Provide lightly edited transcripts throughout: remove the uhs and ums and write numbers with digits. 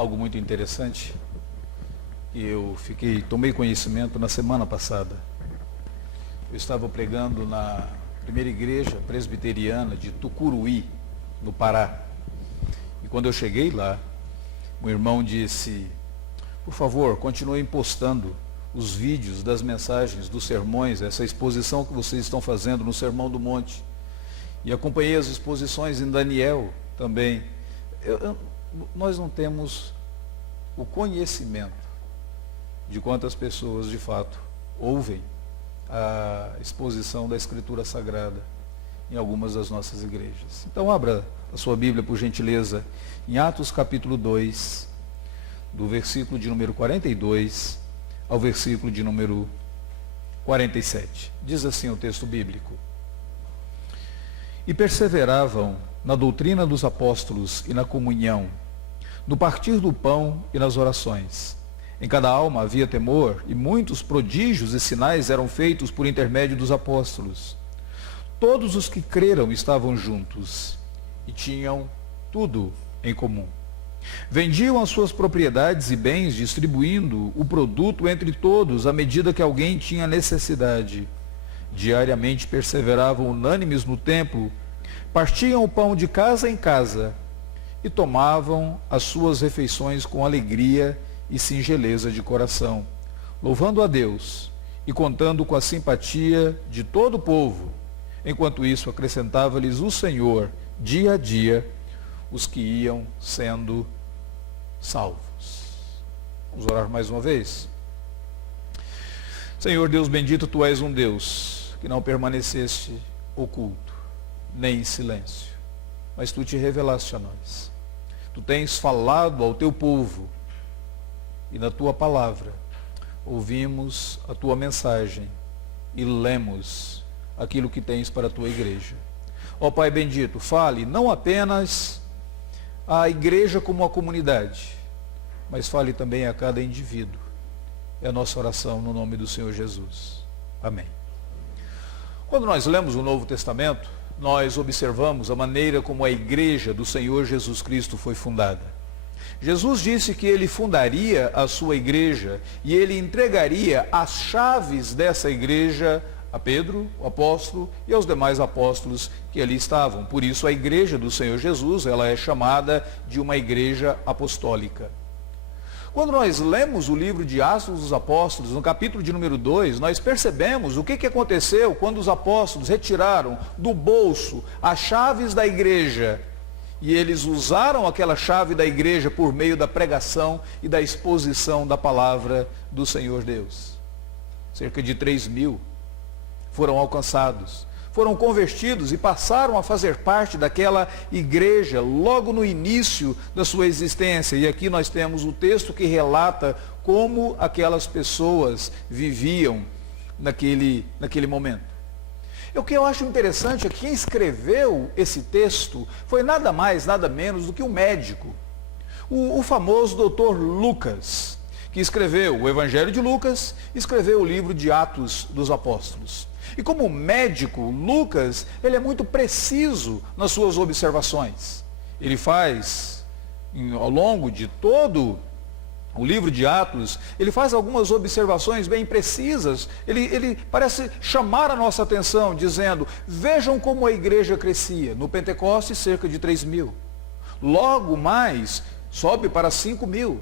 algo muito interessante e tomei conhecimento na semana passada. Eu estava pregando na primeira igreja presbiteriana de Tucuruí, no Pará. E quando eu cheguei lá, o irmão disse: por favor, continuem postando os vídeos das mensagens, dos sermões, essa exposição que vocês estão fazendo no Sermão do Monte. E acompanhei as exposições em Daniel também. Nós não temos o conhecimento de quantas pessoas de fato ouvem a exposição da Escritura Sagrada em algumas das nossas igrejas. Então abra a sua Bíblia, por gentileza, em Atos capítulo 2, do versículo de número 42 ao versículo de número 47. Diz assim o texto bíblico: E perseveravam na doutrina dos apóstolos e na comunhão, no partir do pão e nas orações. Em cada alma havia temor, e muitos prodígios e sinais eram feitos por intermédio dos apóstolos. Todos os que creram estavam juntos e tinham tudo em comum. Vendiam as suas propriedades e bens, distribuindo o produto entre todos à medida que alguém tinha necessidade. Diariamente perseveravam unânimes no templo, partiam o pão de casa em casa e tomavam as suas refeições com alegria e singeleza de coração, louvando a Deus e contando com a simpatia de todo o povo. Enquanto isso, acrescentava-lhes o Senhor, dia a dia, os que iam sendo salvos. Vamos orar mais uma vez? Senhor Deus bendito, Tu és um Deus que não permaneceste oculto, nem em silêncio, mas Tu te revelaste a nós. Tu tens falado ao Teu povo, e na Tua palavra ouvimos a Tua mensagem e lemos aquilo que tens para a Tua igreja. Ó Pai bendito, fale não apenas à igreja como a comunidade, mas fale também a cada indivíduo. É a nossa oração no nome do Senhor Jesus. Amém. Quando nós lemos o Novo Testamento, nós observamos a maneira como a igreja do Senhor Jesus Cristo foi fundada. Jesus disse que ele fundaria a sua igreja e ele entregaria as chaves dessa igreja a Pedro, o apóstolo, e aos demais apóstolos que ali estavam. Por isso a igreja do Senhor Jesus, ela é chamada de uma igreja apostólica. Quando nós lemos o livro de Atos dos Apóstolos, no capítulo de número 2, nós percebemos o que aconteceu quando os apóstolos retiraram do bolso as chaves da igreja. E eles usaram aquela chave da igreja por meio da pregação e da exposição da palavra do Senhor Deus. Cerca de 3.000 foram alcançados, foram convertidos e passaram a fazer parte daquela igreja logo no início da sua existência. E aqui nós temos o texto que relata como aquelas pessoas viviam naquele momento. O que eu acho interessante é que quem escreveu esse texto foi nada mais, nada menos do que um médico. O famoso doutor Lucas, que escreveu o Evangelho de Lucas, escreveu o livro de Atos dos Apóstolos. E como médico, Lucas, ele é muito preciso nas suas observações. Ele faz, ao longo de todo o livro de Atos, ele faz algumas observações bem precisas. Ele parece chamar a nossa atenção, dizendo: vejam como a igreja crescia. No Pentecostes, cerca de 3.000. Logo mais, sobe para 5.000.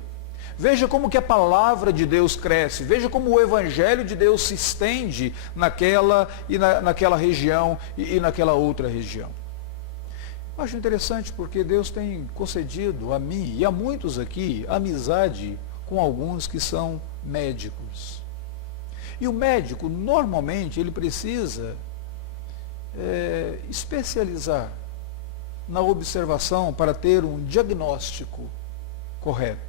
Veja como que a palavra de Deus cresce. Veja como o Evangelho de Deus se estende naquela região e naquela outra região. Eu acho interessante porque Deus tem concedido a mim e a muitos aqui amizade com alguns que são médicos. E o médico, normalmente, ele precisa especializar na observação para ter um diagnóstico correto.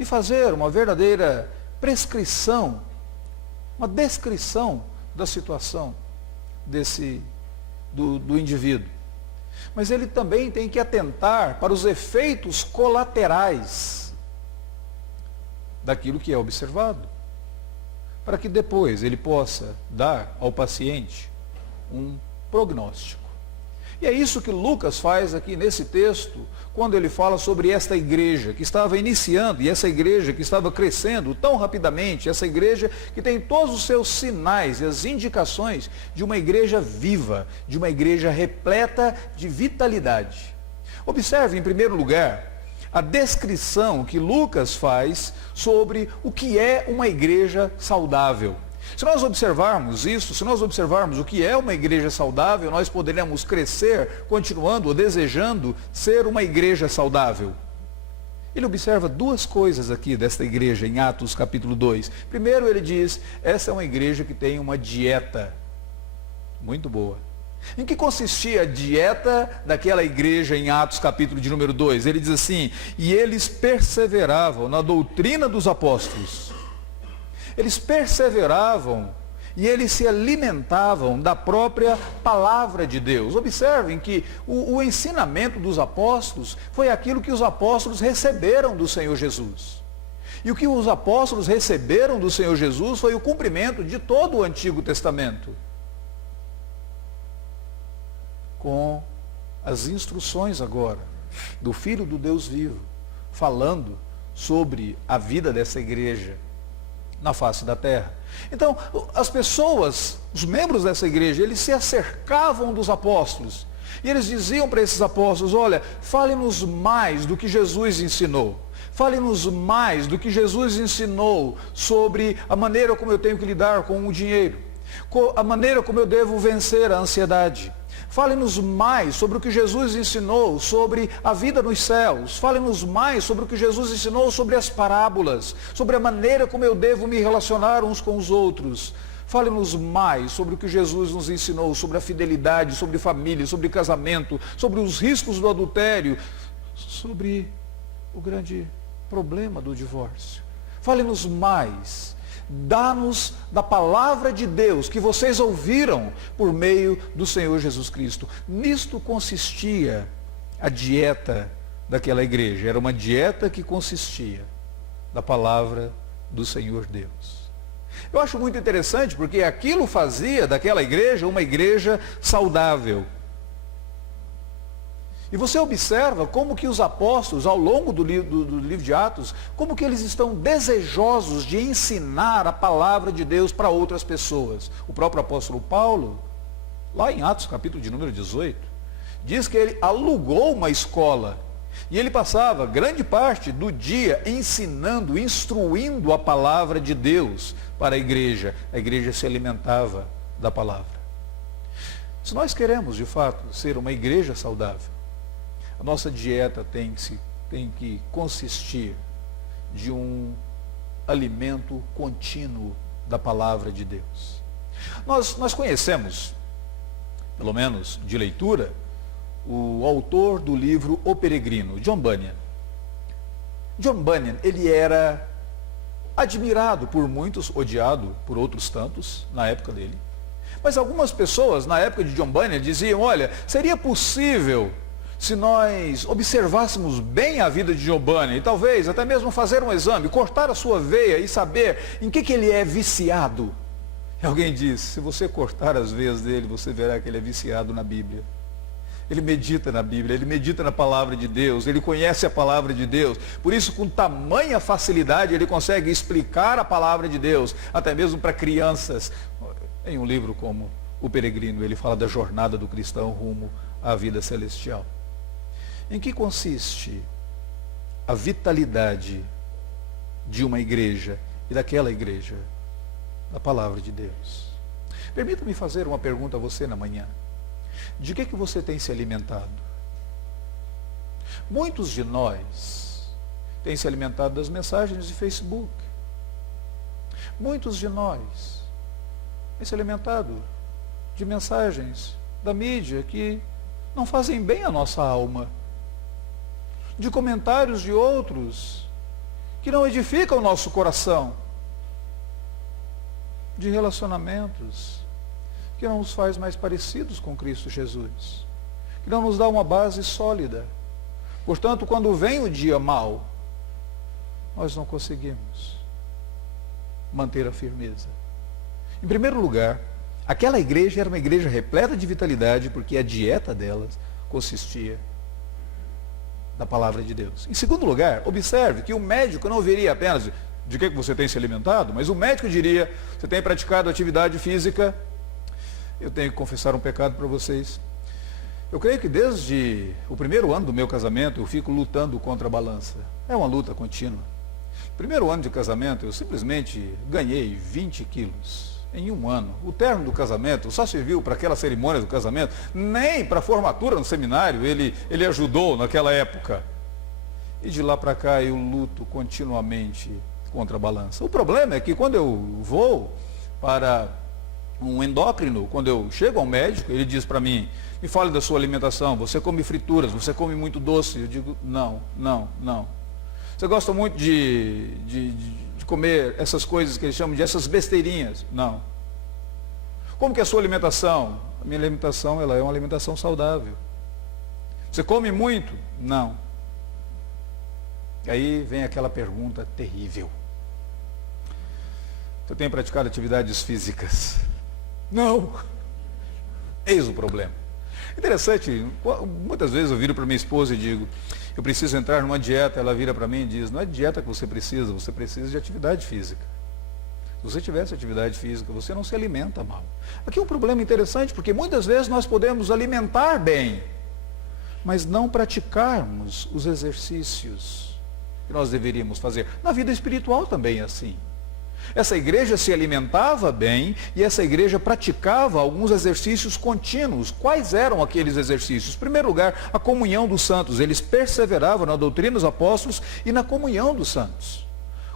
E fazer uma verdadeira prescrição, uma descrição da situação do indivíduo. Mas ele também tem que atentar para os efeitos colaterais daquilo que é observado, para que depois ele possa dar ao paciente um prognóstico. E é isso que Lucas faz aqui nesse texto, quando ele fala sobre esta igreja que estava iniciando e essa igreja que estava crescendo tão rapidamente, essa igreja que tem todos os seus sinais e as indicações de uma igreja viva, de uma igreja repleta de vitalidade. Observe, em primeiro lugar, a descrição que Lucas faz sobre o que é uma igreja saudável. Se nós observarmos isso, se nós observarmos o que é uma igreja saudável, nós poderemos crescer continuando ou desejando ser uma igreja saudável. Ele observa duas coisas aqui desta igreja em Atos capítulo 2. Primeiro ele diz, essa é uma igreja que tem uma dieta muito boa. Em que consistia a dieta daquela igreja em Atos capítulo de número 2? Ele diz assim, e eles perseveravam na doutrina dos apóstolos. Eles perseveravam e eles se alimentavam da própria palavra de Deus. Observem que o ensinamento dos apóstolos foi aquilo que os apóstolos receberam do Senhor Jesus. E o que os apóstolos receberam do Senhor Jesus foi o cumprimento de todo o Antigo Testamento, com as instruções agora do Filho do Deus vivo, falando sobre a vida dessa igreja na face da terra. Então, as pessoas, os membros dessa igreja, eles se acercavam dos apóstolos. E eles diziam para esses apóstolos, olha, fale-nos mais do que Jesus ensinou. Fale-nos mais do que Jesus ensinou sobre a maneira como eu tenho que lidar com o dinheiro. A maneira como eu devo vencer a ansiedade. Fale-nos mais sobre o que Jesus ensinou sobre a vida nos céus. Fale-nos mais sobre o que Jesus ensinou sobre as parábolas, sobre a maneira como eu devo me relacionar uns com os outros. Fale-nos mais sobre o que Jesus nos ensinou sobre a fidelidade, sobre família, sobre casamento, sobre os riscos do adultério, sobre o grande problema do divórcio. Fale-nos mais. Dá-nos da palavra de Deus que vocês ouviram por meio do Senhor Jesus Cristo. Nisto consistia a dieta daquela igreja. Era uma dieta que consistia da palavra do Senhor Deus. Eu acho muito interessante porque aquilo fazia daquela igreja uma igreja saudável. E você observa como que os apóstolos, ao longo do livro de Atos, como que eles estão desejosos de ensinar a palavra de Deus para outras pessoas. O próprio apóstolo Paulo, lá em Atos, capítulo de número 18, diz que ele alugou uma escola. E ele passava grande parte do dia ensinando, instruindo a palavra de Deus para a igreja. A igreja se alimentava da palavra. Se nós queremos, de fato, ser uma igreja saudável, a nossa dieta tem que consistir de um alimento contínuo da palavra de Deus. Nós conhecemos, pelo menos de leitura, o autor do livro O Peregrino, John Bunyan. John Bunyan, ele era admirado por muitos, odiado por outros tantos na época dele. Mas algumas pessoas na época de John Bunyan diziam, olha, seria possível se nós observássemos bem a vida de John Bunyan e talvez até mesmo fazer um exame, cortar a sua veia e saber em que ele é viciado. E alguém diz, se você cortar as veias dele, você verá que ele é viciado na Bíblia. Ele medita na Bíblia, ele medita na palavra de Deus, ele conhece a palavra de Deus. Por isso, com tamanha facilidade, ele consegue explicar a palavra de Deus, até mesmo para crianças. Em um livro como O Peregrino, ele fala da jornada do cristão rumo à vida celestial. Em que consiste a vitalidade de uma igreja e daquela igreja? Da palavra de Deus. Permita-me fazer uma pergunta a você na manhã. De que você tem se alimentado? Muitos de nós têm se alimentado das mensagens de Facebook. Muitos de nós têm se alimentado de mensagens da mídia que não fazem bem à nossa alma. De comentários de outros que não edificam o nosso coração. De relacionamentos que não nos faz mais parecidos com Cristo Jesus, que não nos dá uma base sólida. Portanto, quando vem o dia mau, nós não conseguimos manter a firmeza. Em primeiro lugar, Aquela igreja era uma igreja repleta de vitalidade, porque a dieta delas consistia na palavra de Deus. Em segundo lugar, observe que o médico não veria apenas de que você tem se alimentado, mas o médico diria, você tem praticado atividade física. Eu tenho que confessar um pecado para vocês. Eu creio que desde o primeiro ano do meu casamento, eu fico lutando contra a balança. É uma luta contínua. Primeiro ano de casamento, eu simplesmente ganhei 20 quilos em um ano. O término do casamento só serviu para aquela cerimônia do casamento, nem para a formatura no seminário ele ajudou naquela época. E de lá para cá eu luto continuamente contra a balança. O problema é que quando eu vou para um endócrino, quando eu chego ao médico, ele diz para mim, me fale da sua alimentação, você come frituras, você come muito doce. Eu digo, não. Você gosta muito de comer essas coisas que eles chamam de essas besteirinhas? Não. Como que é a sua alimentação? A minha alimentação, ela é uma alimentação saudável. Você come muito? Não. Aí vem aquela pergunta terrível. Você tem praticado atividades físicas? Não. Eis o problema. Interessante, muitas vezes eu viro para minha esposa e digo, eu preciso entrar numa dieta, ela vira para mim e diz, não é dieta que você precisa de atividade física. Se você tivesse atividade física, você não se alimenta mal. Aqui é um problema interessante, porque muitas vezes nós podemos alimentar bem, mas não praticarmos os exercícios que nós deveríamos fazer. Na vida espiritual também é assim. Essa igreja se alimentava bem e essa igreja praticava alguns exercícios contínuos. Quais eram aqueles exercícios? Em primeiro lugar, a comunhão dos santos. Eles perseveravam na doutrina dos apóstolos e na comunhão dos santos.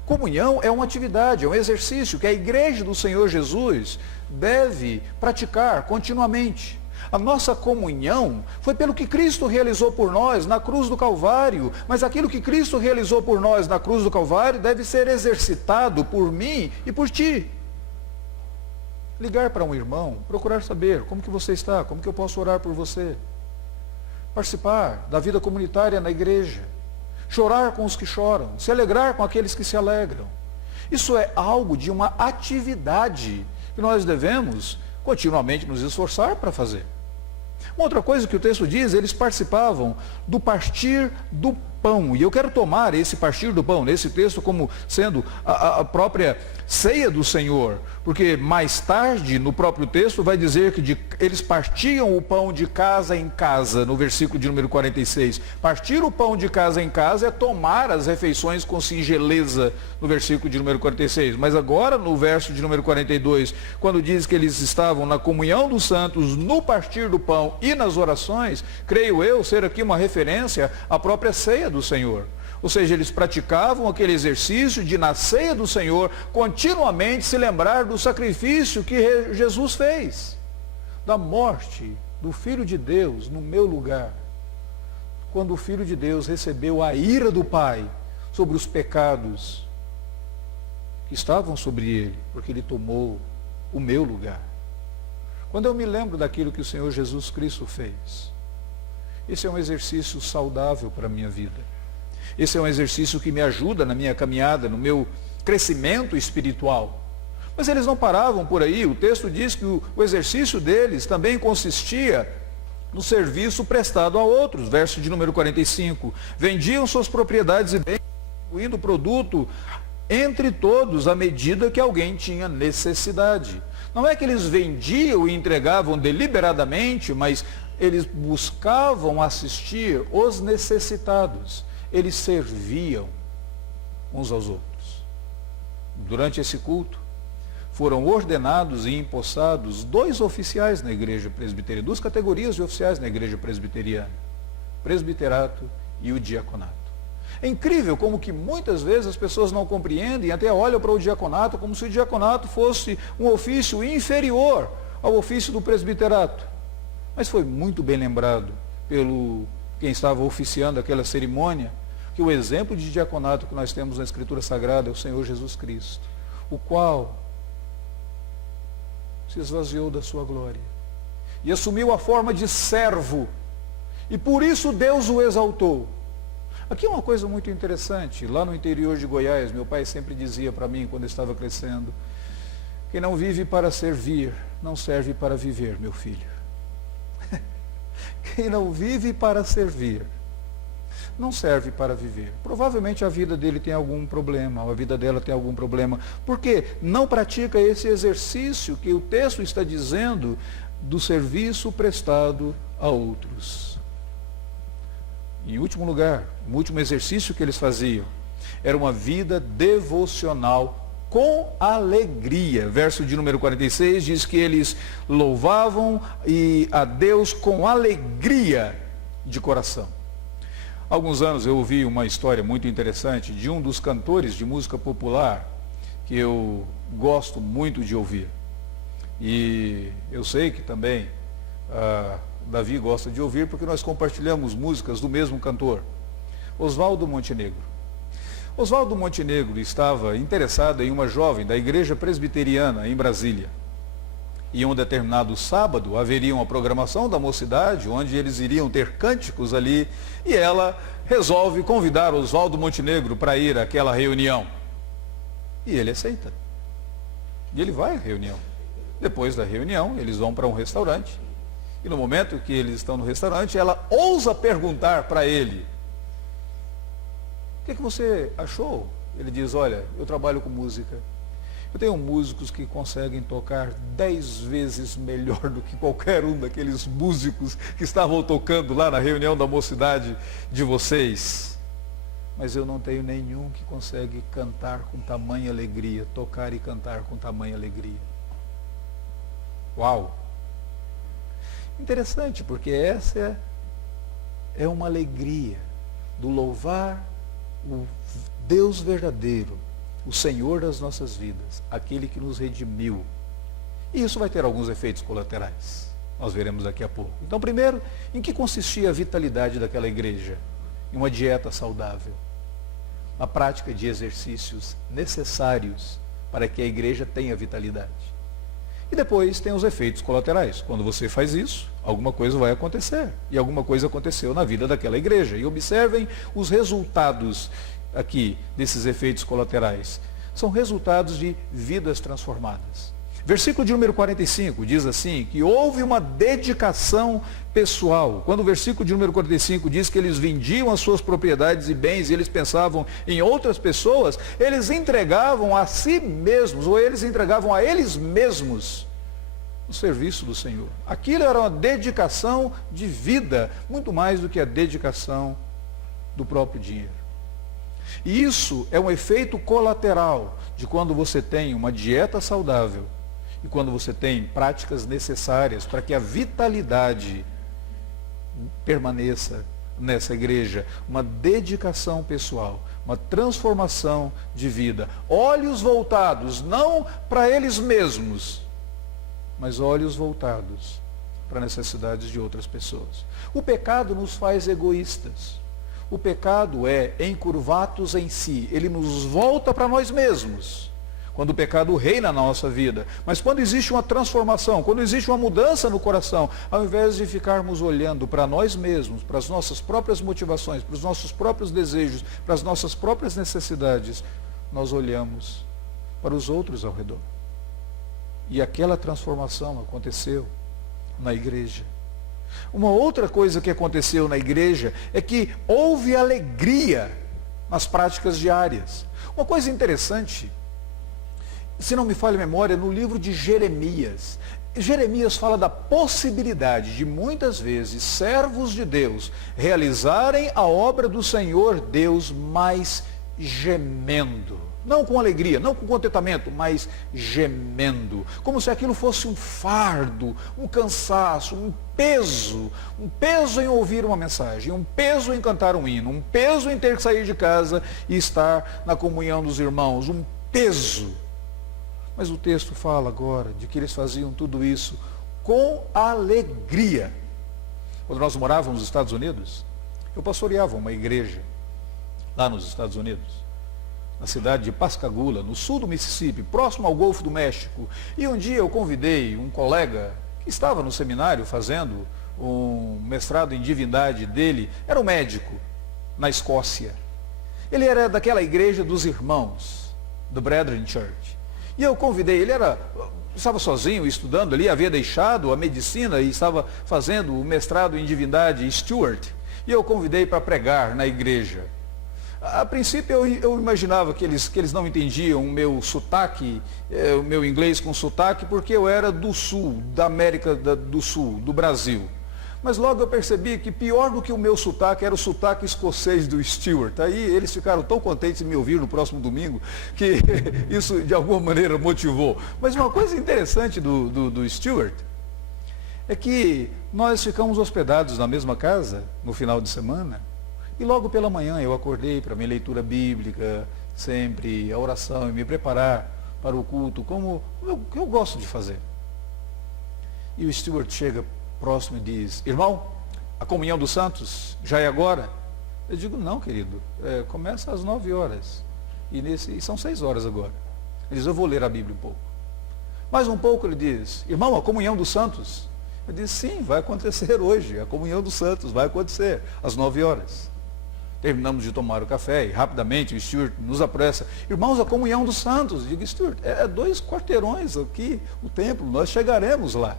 Comunhão é uma atividade, é um exercício que a igreja do Senhor Jesus deve praticar continuamente. A nossa comunhão foi pelo que Cristo realizou por nós na cruz do Calvário, mas aquilo que Cristo realizou por nós na cruz do Calvário deve ser exercitado por mim e por ti. Ligar para um irmão, procurar saber como que você está, como que eu posso orar por você. Participar da vida comunitária na igreja. Chorar com os que choram, se alegrar com aqueles que se alegram. Isso é algo de uma atividade que nós devemos continuamente nos esforçar para fazer. Uma outra coisa que o texto diz, eles participavam do partir do pão. E eu quero tomar esse partir do pão, nesse texto, como sendo a própria ceia do Senhor. Porque mais tarde, no próprio texto, vai dizer que eles partiam o pão de casa em casa, no versículo de número 46. Partir o pão de casa em casa é tomar as refeições com singeleza, no versículo de número 46. Mas agora, no verso de número 42, quando diz que eles estavam na comunhão dos santos, no partir do pão e nas orações, creio eu ser aqui uma referência à própria ceia do Senhor. Ou seja, eles praticavam aquele exercício de, na ceia do Senhor, continuamente se lembrar do sacrifício que Jesus fez, da morte do Filho de Deus no meu lugar. Quando o Filho de Deus recebeu a ira do Pai sobre os pecados que estavam sobre ele, porque ele tomou o meu lugar. Quando eu me lembro daquilo que o Senhor Jesus Cristo fez, esse é um exercício saudável para a minha vida. Esse é um exercício que me ajuda na minha caminhada, no meu crescimento espiritual. Mas eles não paravam por aí. O texto diz que o exercício deles também consistia no serviço prestado a outros. Verso de número 45. Vendiam suas propriedades e bens, distribuindo o produto entre todos à medida que alguém tinha necessidade. Não é que eles vendiam e entregavam deliberadamente, mas eles buscavam assistir os necessitados. Eles serviam uns aos outros. Durante esse culto, foram ordenados e empossados 2 oficiais na igreja presbiteriana, 2 categorias de oficiais na igreja presbiteriana, presbiterato e o diaconato. É incrível como que muitas vezes as pessoas não compreendem, até olham para o diaconato como se o diaconato fosse um ofício inferior ao ofício do presbiterato. Mas foi muito bem lembrado pelo quem estava oficiando aquela cerimônia, que o exemplo de diaconato que nós temos na Escritura Sagrada é o Senhor Jesus Cristo, o qual se esvaziou da sua glória e assumiu a forma de servo, e por isso Deus o exaltou. Aqui é uma coisa muito interessante. Lá no interior de Goiás, meu pai sempre dizia para mim, quando eu estava crescendo, Quem não vive para servir, não serve para viver, meu filho. Quem não vive para servir, não serve para viver. Provavelmente a vida dele tem algum problema, a vida dela tem algum problema. Porque não pratica esse exercício que o texto está dizendo do serviço prestado a outros. Em último lugar, o último exercício que eles faziam era uma vida devocional com alegria. Verso de número 46 diz que eles louvavam a Deus com alegria de coração. Há alguns anos eu ouvi uma história muito interessante de um dos cantores de música popular que eu gosto muito de ouvir. E eu sei que também Davi gosta de ouvir porque nós compartilhamos músicas do mesmo cantor, Oswaldo Montenegro. Oswaldo Montenegro estava interessado em uma jovem da igreja presbiteriana em Brasília. E um determinado sábado haveria uma programação da mocidade, onde eles iriam ter cânticos ali, e ela resolve convidar Oswaldo Montenegro para ir àquela reunião. E ele aceita. E ele vai à reunião. Depois da reunião, eles vão para um restaurante. E no momento que eles estão no restaurante, ela ousa perguntar para ele: o que você achou? Ele diz: olha, eu trabalho com música. Eu tenho músicos que conseguem tocar 10 vezes melhor do que qualquer um daqueles músicos que estavam tocando lá na reunião da mocidade de vocês. Mas eu não tenho nenhum que consegue cantar com tamanha alegria, tocar e cantar com tamanha alegria. Uau! Interessante, porque essa é uma alegria do louvar o Deus verdadeiro, o Senhor das nossas vidas, aquele que nos redimiu. E isso vai ter alguns efeitos colaterais. Nós veremos daqui a pouco. Então, primeiro, em que consistia a vitalidade daquela igreja? Em uma dieta saudável. A prática de exercícios necessários para que a igreja tenha vitalidade. E depois tem os efeitos colaterais. Quando você faz isso, alguma coisa vai acontecer. E alguma coisa aconteceu na vida daquela igreja. E observem os resultados aqui desses efeitos colaterais. São resultados de vidas transformadas. Versículo de número 45 diz assim, que houve uma dedicação pessoal. Quando o versículo de número 45 diz que eles vendiam as suas propriedades e bens e eles pensavam em outras pessoas, eles entregavam a si mesmos, ou eles entregavam a eles mesmos o serviço do Senhor. Aquilo era uma dedicação de vida, muito mais do que a dedicação do próprio dinheiro. E isso é um efeito colateral de quando você tem uma dieta saudável e quando você tem práticas necessárias para que a vitalidade permaneça nessa igreja. Uma dedicação pessoal, uma transformação de vida. Olhos voltados não para eles mesmos, mas olhos voltados para necessidades de outras pessoas. O pecado nos faz egoístas. O pecado é encurvatus em si. Ele nos volta para nós mesmos. Quando o pecado reina na nossa vida. Mas quando existe uma transformação, quando existe uma mudança no coração, ao invés de ficarmos olhando para nós mesmos, para as nossas próprias motivações, para os nossos próprios desejos, para as nossas próprias necessidades, nós olhamos para os outros ao redor. E aquela transformação aconteceu na igreja. Uma outra coisa que aconteceu na igreja é que houve alegria nas práticas diárias. Uma coisa interessante, se não me falha a memória, no livro de Jeremias. Jeremias fala da possibilidade de muitas vezes servos de Deus realizarem a obra do Senhor Deus, mas gemendo. Não com alegria, não com contentamento, mas gemendo. Como se aquilo fosse um fardo, um cansaço, um peso em ouvir uma mensagem, um peso em cantar um hino, um peso em ter que sair de casa e estar na comunhão dos irmãos, um peso. Mas o texto fala agora de que eles faziam tudo isso com alegria. Quando nós morávamos nos Estados Unidos, eu pastoreava uma igreja lá nos Estados Unidos, na cidade de Pascagoula, no sul do Mississippi, próximo ao Golfo do México. E um dia eu convidei um colega que estava no seminário fazendo um mestrado em divindade dele, era um médico, na Escócia. Ele era daquela igreja dos irmãos, do Brethren Church. E eu convidei, estava sozinho, estudando ali, havia deixado a medicina e estava fazendo o mestrado em divindade Stuart. E eu convidei para pregar na igreja. A princípio eu imaginava que eles não entendiam o meu sotaque, o meu inglês com sotaque, porque eu era do sul, da América do Sul, do Brasil. Mas logo eu percebi que pior do que o meu sotaque era o sotaque escocês do Stuart. Aí eles ficaram tão contentes em me ouvir no próximo domingo, que isso de alguma maneira motivou. Mas uma coisa interessante do Stuart é que nós ficamos hospedados na mesma casa no final de semana. E logo pela manhã eu acordei para a minha leitura bíblica, sempre a oração e me preparar para o culto, como eu gosto de fazer. E o Stuart chega próximo e diz: irmão, a comunhão dos santos já é agora? Eu digo: não, querido, começa às 9 horas. E são 6 horas agora. Ele diz: eu vou ler a Bíblia um pouco. Mais um pouco ele diz: irmão, a comunhão dos santos? Eu disse: sim, vai acontecer hoje, a comunhão dos santos vai acontecer às 9 horas. Terminamos de tomar o café e rapidamente o Stuart nos apressa: irmãos, a comunhão dos santos. Eu digo: Stuart, 2 quarteirões aqui, o templo, nós chegaremos lá.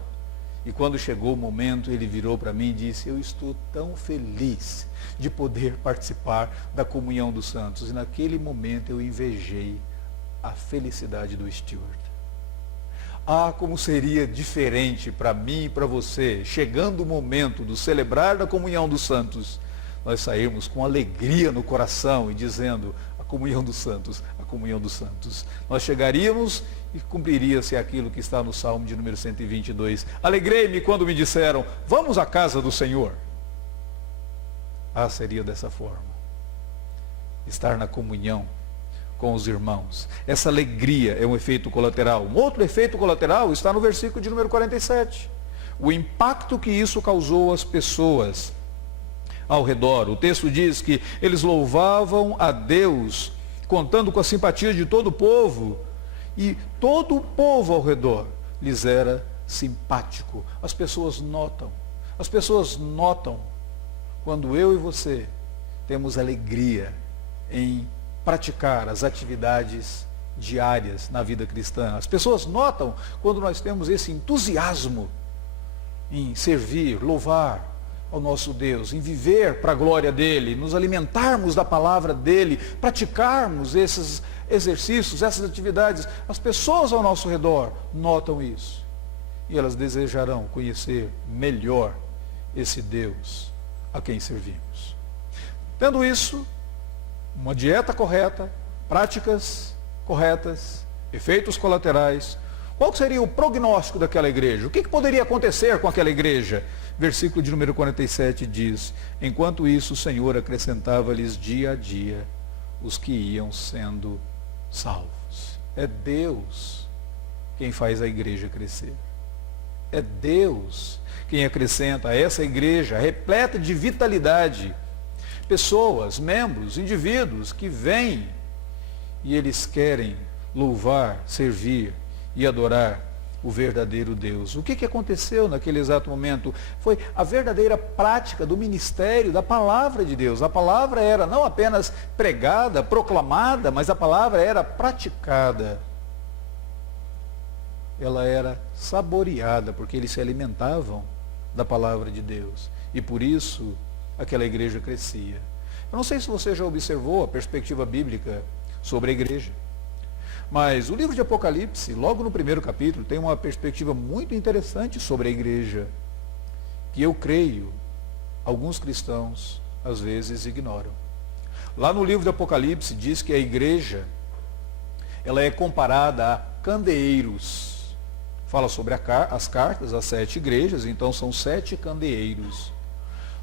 E quando chegou o momento, ele virou para mim e disse: eu estou tão feliz de poder participar da comunhão dos santos. E naquele momento eu invejei a felicidade do Stuart. Ah, como seria diferente para mim e para você, chegando o momento do celebrar da comunhão dos santos, nós sairmos com alegria no coração e dizendo: a comunhão dos santos, a comunhão dos santos. Nós chegaríamos e cumpriria-se aquilo que está no Salmo de número 122. Alegrei-me quando me disseram: vamos à casa do Senhor. Ah, seria dessa forma. Estar na comunhão com os irmãos. Essa alegria é um efeito colateral. Um outro efeito colateral está no versículo de número 47. O impacto que isso causou às pessoas ao redor. O texto diz que eles louvavam a Deus, contando com a simpatia de todo o povo, e todo o povo ao redor lhes era simpático. As pessoas notam quando eu e você temos alegria em praticar as atividades diárias na vida cristã. As pessoas notam quando nós temos esse entusiasmo em servir, louvar ao nosso Deus, em viver para a glória dele, nos alimentarmos da palavra dele, praticarmos esses exercícios, essas atividades. As pessoas ao nosso redor notam isso e elas desejarão conhecer melhor esse Deus a quem servimos. Tendo isso, uma dieta correta, práticas corretas, efeitos colaterais, qual seria o prognóstico daquela igreja? O que poderia acontecer com aquela igreja? Versículo de número 47 diz: enquanto isso o Senhor acrescentava-lhes dia a dia os que iam sendo salvos. É Deus quem faz a igreja crescer. É Deus quem acrescenta a essa igreja repleta de vitalidade pessoas, membros, indivíduos que vêm e eles querem louvar, servir e adorar o verdadeiro Deus. O que aconteceu naquele exato momento? Foi a verdadeira prática do ministério da palavra de Deus. A palavra era não apenas pregada, proclamada, mas a palavra era praticada. Ela era saboreada, porque eles se alimentavam da palavra de Deus. E por isso aquela igreja crescia. Eu não sei se você já observou a perspectiva bíblica sobre a igreja. Mas o livro de Apocalipse, logo no primeiro capítulo, tem uma perspectiva muito interessante sobre a igreja, que eu creio, alguns cristãos às vezes ignoram. Lá no livro de Apocalipse diz que a igreja, ela é comparada a candeeiros. Fala sobre as cartas, as 7 igrejas, então são 7 candeeiros.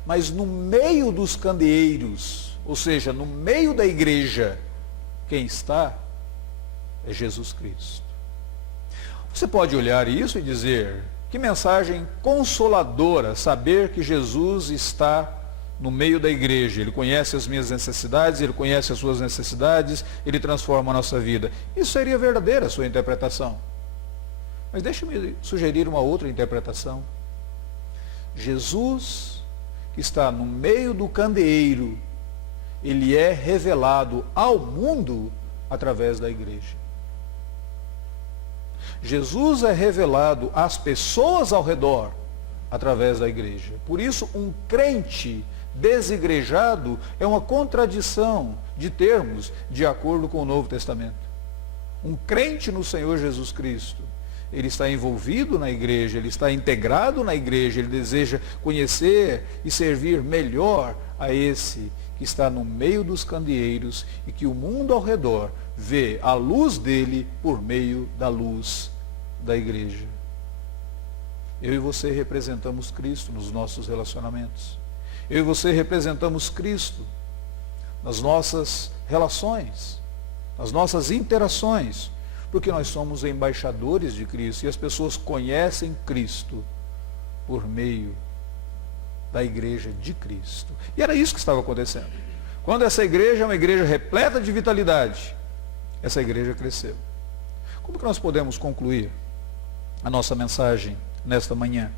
Mas no meio dos candeeiros, ou seja, no meio da igreja, quem está é Jesus Cristo. Você pode olhar isso e dizer: que mensagem consoladora saber que Jesus está no meio da igreja. Ele conhece as minhas necessidades, ele conhece as suas necessidades, ele transforma a nossa vida. Isso seria verdadeira a sua interpretação. Mas deixe-me sugerir uma outra interpretação. Jesus, que está no meio do candeeiro, ele é revelado ao mundo através da igreja. Jesus é revelado às pessoas ao redor através da igreja. Por isso, um crente desigrejado é uma contradição de termos de acordo com o Novo Testamento. Um crente no Senhor Jesus Cristo, ele está envolvido na igreja, ele está integrado na igreja, ele deseja conhecer e servir melhor a esse que está no meio dos candeeiros e que o mundo ao redor vê a luz dele por meio da luz da igreja. Eu e você representamos Cristo nos nossos relacionamentos. Eu e você representamos Cristo nas nossas relações, nas nossas interações, porque nós somos embaixadores de Cristo e as pessoas conhecem Cristo por meio da igreja de Cristo. E era isso que estava acontecendo. Quando essa igreja é uma igreja repleta de vitalidade, essa igreja cresceu. Como que nós podemos concluir a nossa mensagem nesta manhã?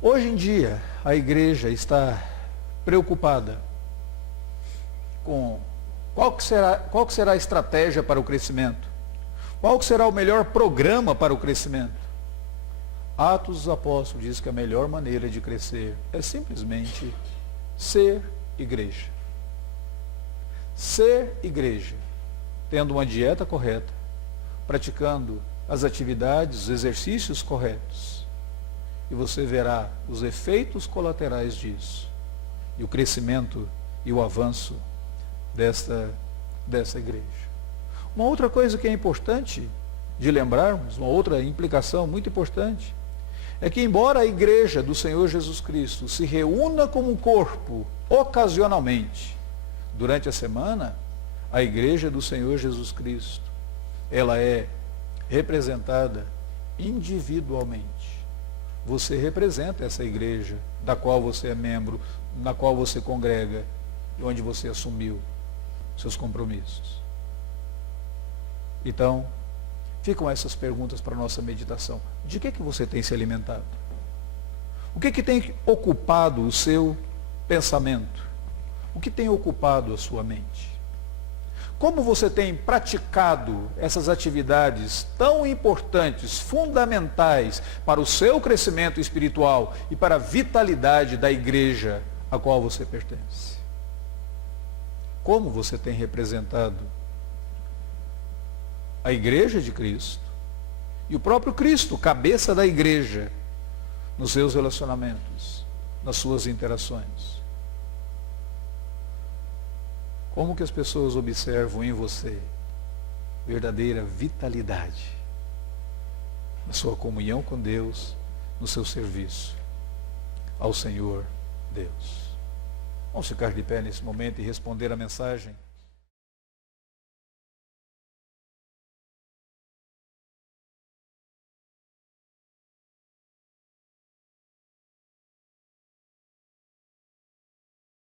Hoje em dia, a igreja está preocupada com qual que será a estratégia para o crescimento? Qual que será o melhor programa para o crescimento? Atos dos Apóstolos diz que a melhor maneira de crescer é simplesmente ser igreja. Ser igreja, tendo uma dieta correta, praticando as atividades, os exercícios corretos. E você verá os efeitos colaterais disso. E o crescimento e o avanço dessa igreja. Uma outra coisa que é importante de lembrarmos, uma outra implicação muito importante, é que embora a igreja do Senhor Jesus Cristo se reúna como um corpo ocasionalmente durante a semana, a igreja do Senhor Jesus Cristo, ela é representada individualmente. Você representa essa igreja da qual você é membro, na qual você congrega e onde você assumiu seus compromissos. Então, ficam essas perguntas para a nossa meditação. De que você tem se alimentado? O que tem ocupado o seu pensamento? O que tem ocupado a sua mente? Como você tem praticado essas atividades tão importantes, fundamentais para o seu crescimento espiritual e para a vitalidade da igreja a qual você pertence? Como você tem representado a igreja de Cristo e o próprio Cristo, cabeça da igreja, nos seus relacionamentos, nas suas interações? Como que as pessoas observam em você verdadeira vitalidade na sua comunhão com Deus, no seu serviço ao Senhor Deus? Vamos ficar de pé nesse momento e responder a mensagem.